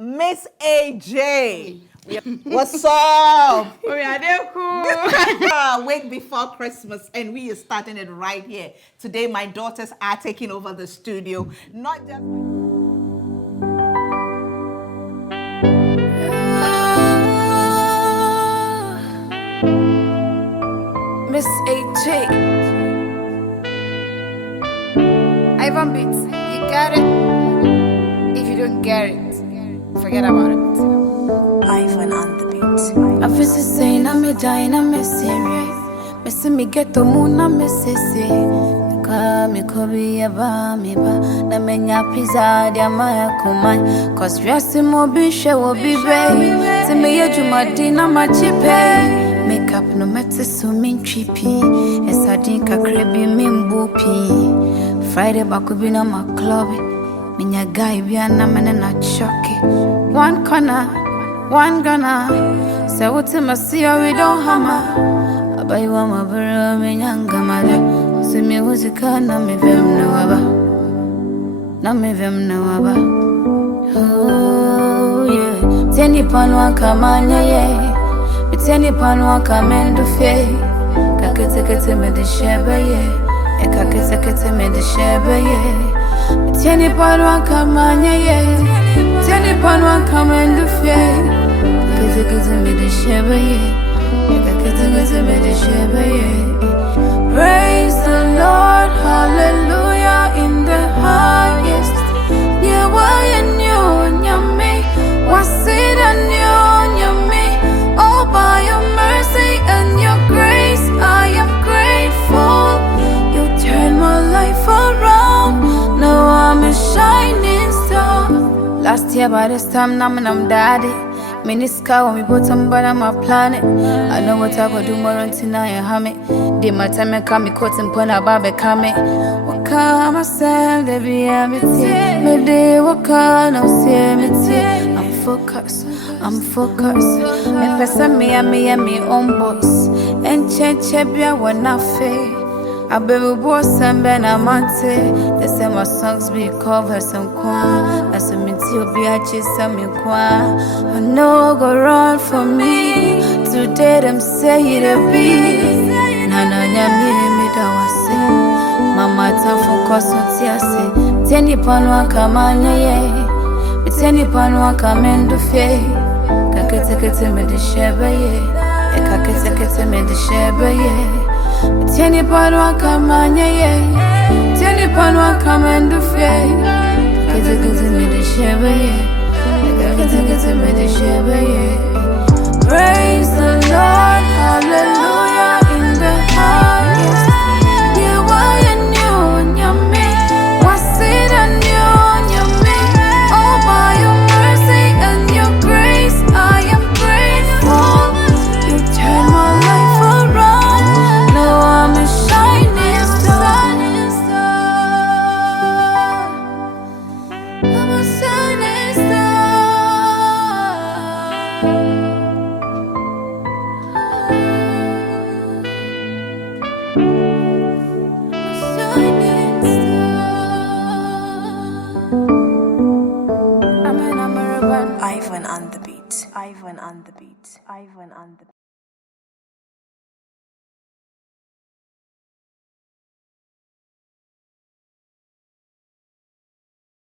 Miss AJ. What's up? We are there cool. Week before Christmas, and we are starting it right here. Today, my daughters are taking over the studio. Not just Miss AJ. Ivan Beats, you got it. If you don't get it, forget about it. Ivan on the beat. I feel the same, I'm a dying, I'm a serious. Missing me get the moon, I'm a sissy. Me kobi eba me ba na menya pizza dia ma kumai cause rest mo bi she wo bi be te me yejumadi na ma chipe makeup no matter so min trippy esadin kakre bi min bupi Friday back bi na ma club minya guy bi na me na choke one corner one gonna say what me see we don't hammer abai wa ma bro minya ngamada see me was a car, na me vem na waba. Na me vem na waba. Oh yeah. Teni panwa kamanya yeah. Teni panwa kamendu fe. Kakete kete me de shebe yeah. Kakete kete me de shebe yeah. Teni panwa kamanya yeah. Teni panwa kamendu fe. Kakete kete me de shebe yeah. Kakete kete me de shebe yeah. Praise the Lord, hallelujah, in the highest. All by your mercy and your grace, I am grateful. You turned my life around, now I'm a shining star. Last year by this time, I'm daddy. Miniska when we bottom but I'm a planet. I know what I go do more until I have it. Did my time and come me caught and put a baby coming. What can I say, baby? I'm it. Maybe what can I say? I'm focused. Me person me and me own boss. And change when I fail. I baby boss and Ben Amante. They say my songs be covers and quan. I say me to be a chase and me quan. I know go run for me. Today them say it be. Nana nyami me da wase. Mama ta focus on tiase. Teni panwa kamanya ye. Teni panwa kamendu fe. Kakete kete me de shebe ye. Kakete kete me de shebe ye. Teni panwa kamanya ye. Teni panwa kamendu fe. Kakete kete me de shebe ye. Kakete kete me de shebe ye. Praise the Lord, hallelujah, in the highest. You are a new yummy. What's it a new yummy? All by your mercy and your grace, I am grateful. You turn my life around. Now I'm a shining star. I'm a shining star. Ivan on the beat. Ivan on the beat. Ivan on the beat.